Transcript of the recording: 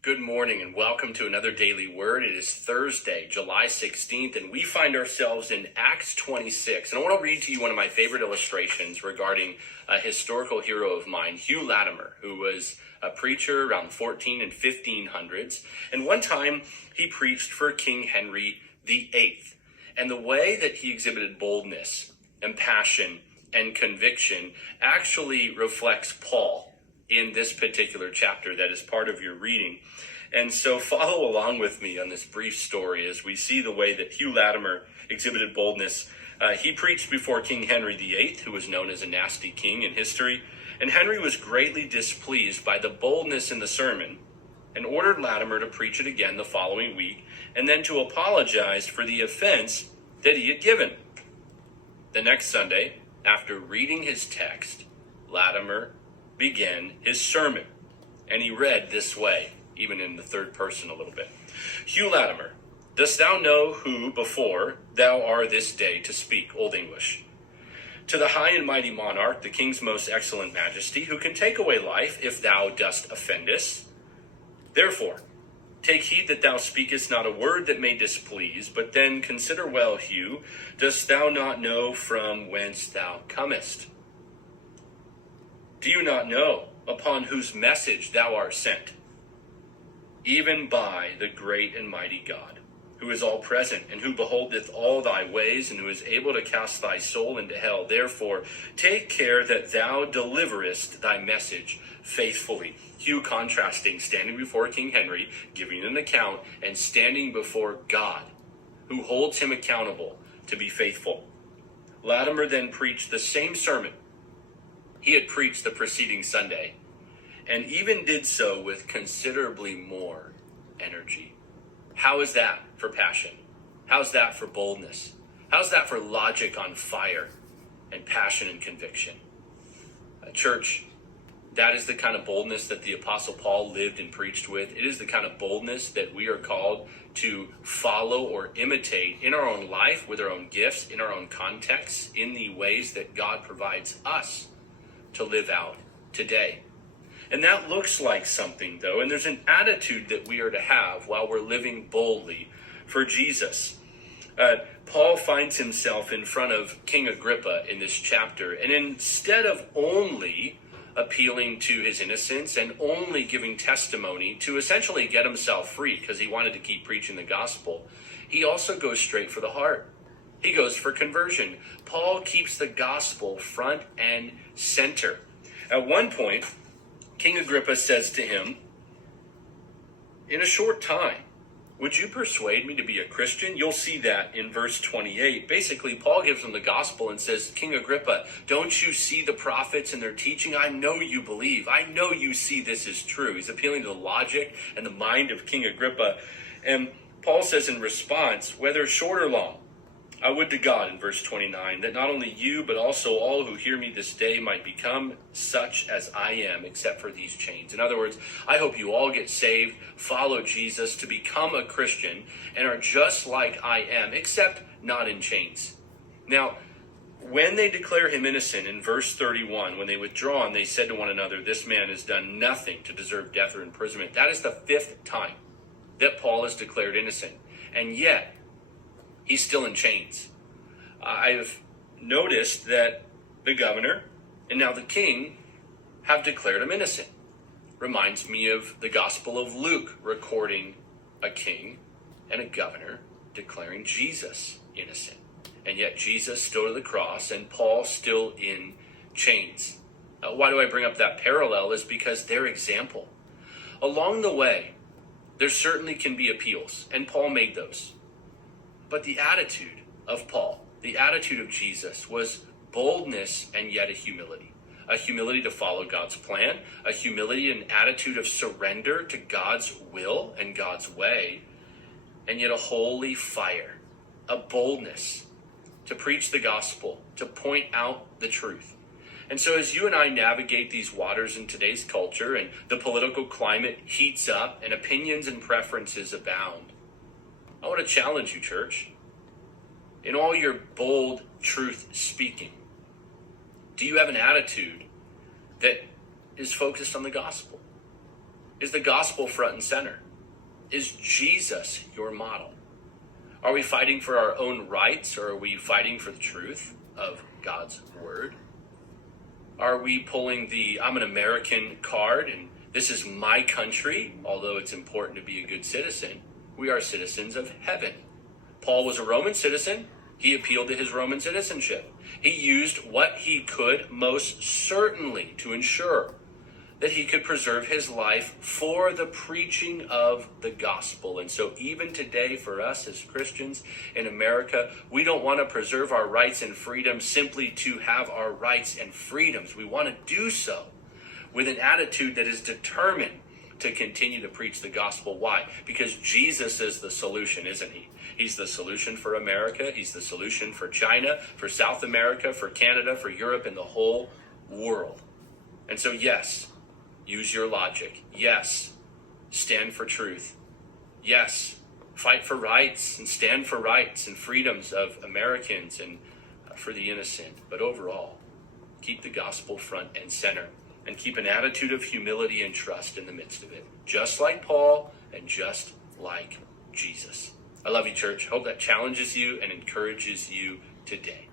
Good morning and welcome to another Daily Word. It is Thursday, July 16th, and we find ourselves in Acts 26. And I want to read to you one of my favorite illustrations regarding a historical hero of mine, Hugh Latimer, who was a preacher around 14 and 1500s. And one time he preached for King Henry VIII. And the way that he exhibited boldness and passion and conviction actually reflects Paul in this particular chapter that is part of your reading. And so follow along with me on this brief story as we see the way that Hugh Latimer exhibited boldness. He preached before King Henry VIII, who was known as a nasty king in history, and Henry was greatly displeased by the boldness in the sermon and ordered Latimer to preach it again the following week and then to apologize for the offense that he had given. The next Sunday, after reading his text, Latimer began his sermon, and he read this way, even in the third person a little bit. Hugh Latimer, dost thou know who before thou art this day to speak, Old English? To the high and mighty monarch, the king's most excellent majesty, who can take away life if thou dost offend us. Therefore, take heed that thou speakest not a word that may displease, but then consider well, Hugh, dost thou not know from whence thou comest? Do you not know upon whose message thou art sent? Even by the great and mighty God, who is all present, and who beholdeth all thy ways, and who is able to cast thy soul into hell. Therefore, take care that thou deliverest thy message faithfully. Hugh contrasting standing before King Henry, giving an account, and standing before God, who holds him accountable to be faithful. Latimer then preached the same sermon he had preached the preceding Sunday, and even did so with considerably more energy. How is that for passion? How's that for boldness? How's that for logic on fire and passion and conviction? Church, that is the kind of boldness that the Apostle Paul lived and preached with. It is the kind of boldness that we are called to follow or imitate in our own life, with our own gifts, in our own contexts, in the ways that God provides us to live out today. And that looks like something, though, and there's an attitude that we are to have while we're living boldly for Jesus. Paul finds himself in front of King Agrippa in this chapter, and instead of only appealing to his innocence and only giving testimony to essentially get himself free because he wanted to keep preaching the gospel, he also goes straight for the heart. He goes for conversion. Paul keeps the gospel front and center. At one point, King Agrippa says to him, in a short time, would you persuade me to be a Christian? You'll see that in verse 28. Basically, Paul gives him the gospel and says, King Agrippa, don't you see the prophets and their teaching? I know you believe. I know you see this is true. He's appealing to the logic and the mind of King Agrippa. And Paul says in response, whether short or long, I would to God, in verse 29, that not only you, but also all who hear me this day might become such as I am, except for these chains. In other words, I hope you all get saved, follow Jesus, to become a Christian, and are just like I am, except not in chains. Now, when they declare him innocent, in verse 31, when they withdraw and they said to one another, this man has done nothing to deserve death or imprisonment. That is the fifth time that Paul is declared innocent. And yet, he's still in chains. I've noticed that the governor and now the king have declared him innocent. Reminds me of the Gospel of Luke recording a king and a governor declaring Jesus innocent. And yet Jesus still to the cross and Paul still in chains. Why do I bring up that parallel? Is because their example. Along the way, there certainly can be appeals, and Paul made those. But the attitude of Paul, the attitude of Jesus, was boldness and yet a humility to follow God's plan, a humility and attitude of surrender to God's will and God's way, and yet a holy fire, a boldness to preach the gospel, to point out the truth. And so as you and I navigate these waters in today's culture and the political climate heats up and opinions and preferences abound, I want to challenge you, church. In all your bold truth speaking, do you have an attitude that is focused on the gospel? Is the gospel front and center? Is Jesus your model? Are we fighting for our own rights, or are we fighting for the truth of God's word? Are we pulling the I'm an American card and this is my country, although it's important to be a good citizen? We are citizens of heaven. Paul was a Roman citizen. He appealed to his Roman citizenship. He used what he could most certainly to ensure that he could preserve his life for the preaching of the gospel. And so even today for us as Christians in America, we don't want to preserve our rights and freedoms simply to have our rights and freedoms. We want to do so with an attitude that is determined to continue to preach the gospel. Why? Because Jesus is the solution, isn't he? He's the solution for America. He's the solution for China, for South America, for Canada, for Europe, and the whole world. And so yes, use your logic. Yes, stand for truth. Yes, fight for rights and stand for rights and freedoms of Americans and for the innocent. But overall, keep the gospel front and center and keep an attitude of humility and trust in the midst of it, just like Paul and just like Jesus. I love you, church. Hope that challenges you and encourages you today.